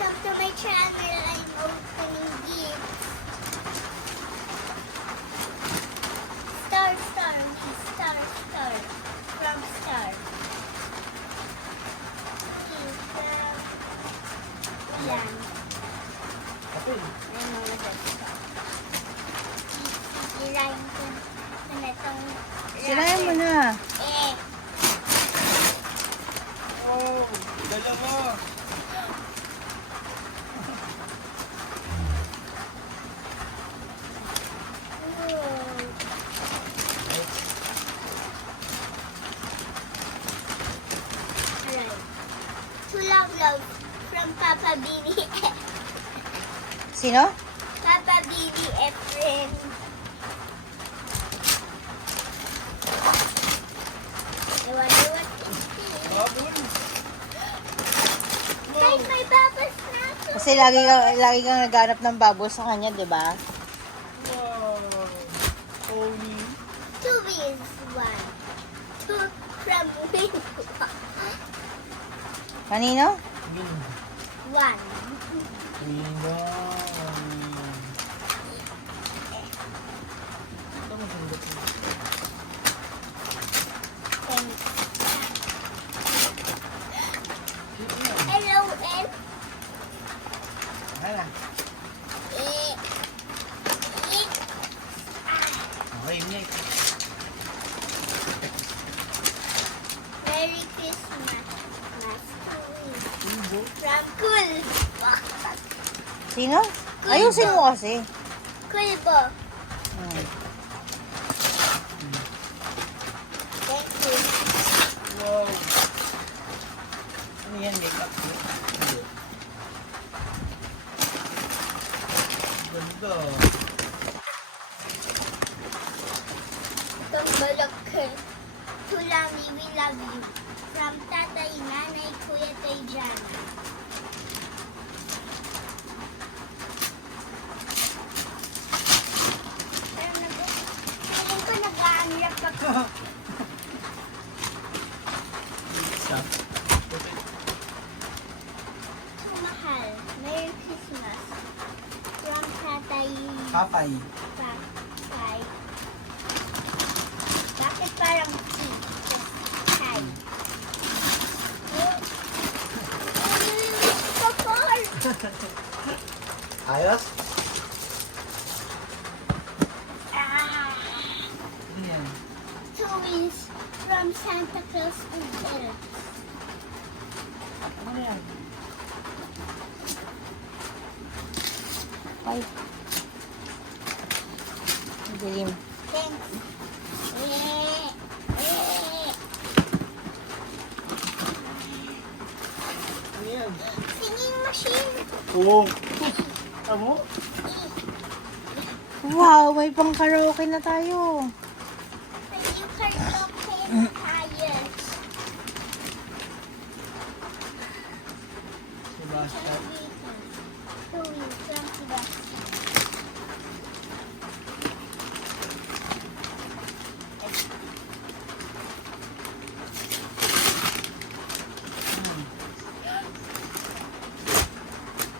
Welcome to my channel. I'm opening gifts. Star, star, star, star. From star. Okay, from Ulan. Okay. I know that star. Sisirain ko na itong Sirayan mo na. Eh, Oh, dalawa. alright. To love, love from Papa Bini. Sino? Papa Bini Efren. I wonder what is this. Babon. Guys, may babas na to. Kasi lagi kang naghanap ng bubbles sa kanya, di ba? Wow. Pony. Two is one. Two from Win. Kanino? Win. One. Wina. Ito mo sundot mo. Thanks. Ito yan. Hello, L. Hala. Eh. Eh. Okay, Nick. Merry Christmas. Mas cool. Tubo. From Cool. Sino? Ayusin mo kasi. Cool bo. Hmm. Thank you. Wow. Ano yan, makeup? Hindi. Ganda. Itong balak ko. Tulami, we love you. From Tatay, Nanay, Kuya Tayjana. Feeling ko nag-a-unwrap ako. Isa. Okay. Mahal. Merry Christmas. From Tatay. Papay. Tatay. Bakit parang T? Hi. Papal! Ayos? Ah! Ano yan? Two wins from Santa Claus and Elf. Ano yan? Ay. Dilim. Thanks. Eh, eh. Ano yan? Singing machine. Oo. Amo? Wow, may pang karaoke na tayo. You can open tires. Sebastian. Two wins from Sebastian.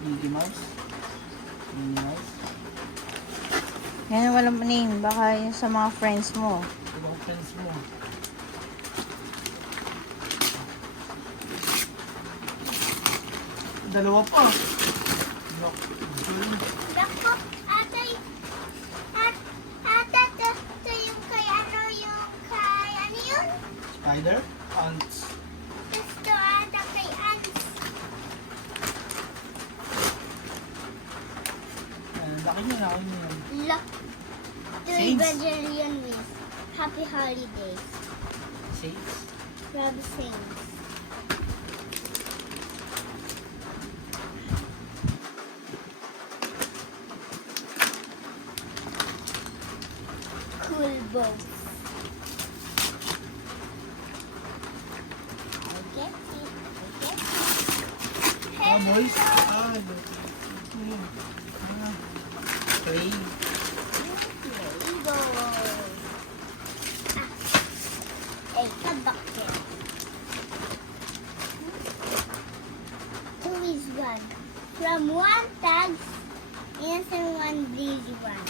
Mickey Mouse. Minnie Mouse. Yan, walang name. Baka yun sa mga friends mo. Ibang friends mo. Dalawa pa. Look. Dako, atay, ata, to yung kay ano yun? Spider. Ants. Gusto ata kay Ans. Laki nyo. Laki nyo yan. Look, to Saints. Evangelion with Happy Holidays. Saints. Rob Saints. Cool boats. I get it. I get it. Ah, boys. Ah, Train. Rainbow. A bucket. Two is one From one tag, innocent one, greedy one.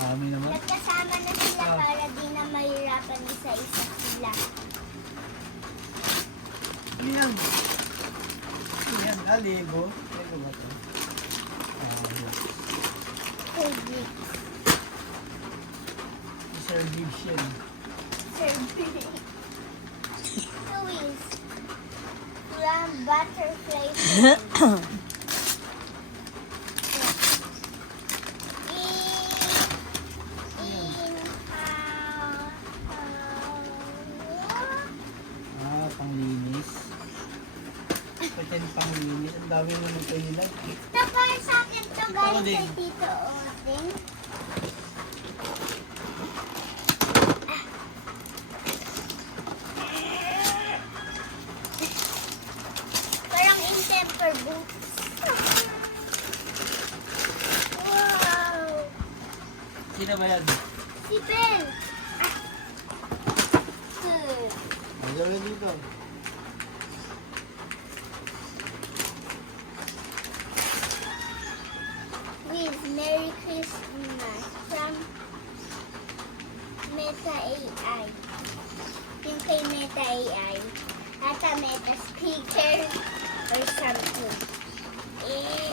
Kami naman. Nagkasama na sila para di na mahirapan isa-isa sila. Ano yan? Ano yan? Ah, Lego. Lego ba ito? Yes. Favorite. Sir Gibbs yan. Toys. From Butterfly. Ah, panglinis. Pretend panglinis. Ang dami mo nito nila. Ito para sa akin to galing kay Tito Odin. Parang in temper boots. Wow! Sino ba yan? Si Ben! Good. Ang gawin dito. With Merry Christmas from Meta AI. Yung kay Meta AI. Ata Meta Speaker or something. Eh.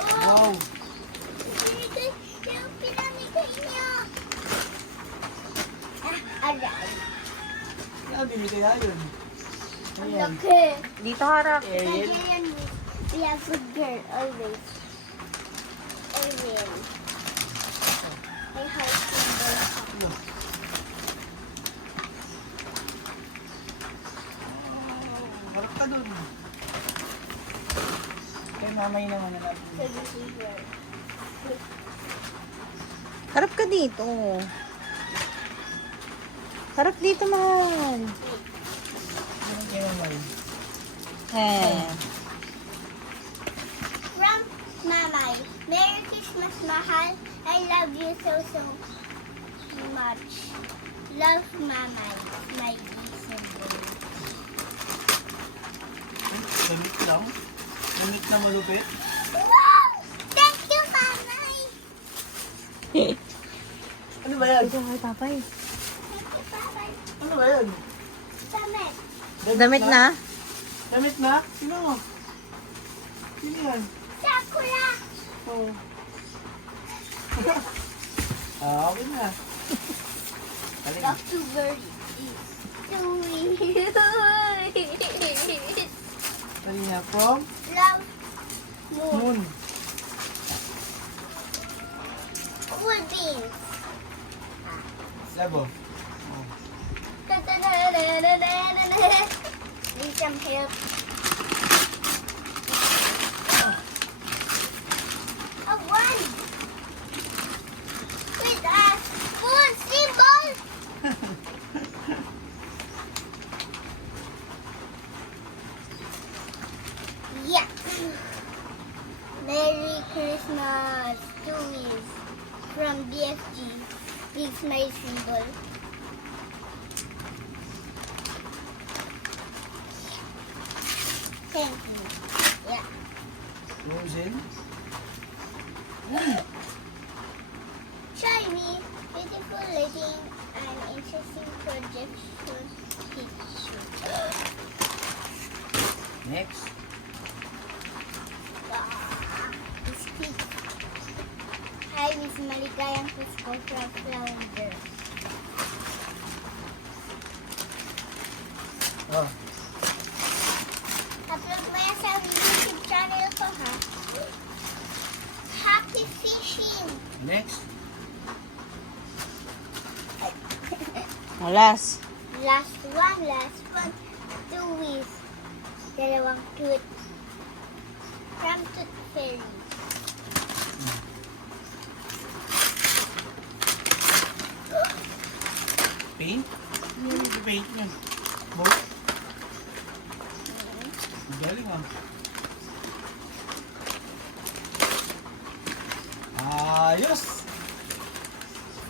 Wow! Yung pinamigay niyo. Aray. Nabili kaya yun. Ang Ayan. laki. Dito harap. Ariel. Nigerian, we have good girl always. Ariel. May heart symbol. Ano? Harap ka dun. Kay mamay naman na natin. So this is girl. Harap ka dito. Harap dito, mahal. Ano kay mamay? Eh. From Mamay. Merry Christmas, mahal. I love you so much. Love, Mamay. My symbol. Damit lang? Damit na malupit? Wow! Thank you, Mamay. Ano ba yan? Ito kay papay. Thank you, Papay. Ano ba yan? Damit. Damit na? Damit na? Sino? Sino yan? Sakura. Oh. Okay na. Halika. Love to bird is sweet. Halika. From Love moon. Moon. Cool beans. Labo. Need some help. A one. With a spoon symbol. Yeah. Merry Christmas to Wiz from BFG. It's my symbol. Thank you. Yeah. Frozen. Shiny, beautiful lighting, and interesting projection picture. Next. Stick. Hi, Miss Maligayang Pusko from Flounder. Oh. Upload mo yan sa YouTube channel ko, ha? Happy fishing! Next. Alas. Last one. Two with dalawang tooth. From Tooth Fairy. Paint? Ano yung paint niya? Boat? Ang galing ah. Ayos!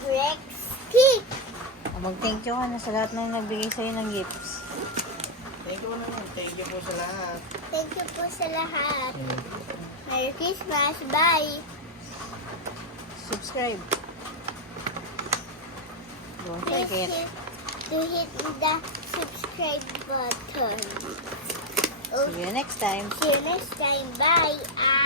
Rex Stick. Mag-thank you ka na sa lahat ng nagbigay sa'yo ng gifts. Thank you naman. Thank you po sa lahat. Thank you po sa lahat. Merry Christmas. Bye. Subscribe. Don't Please forget. hit the subscribe button. See you next time. See you next time. Bye.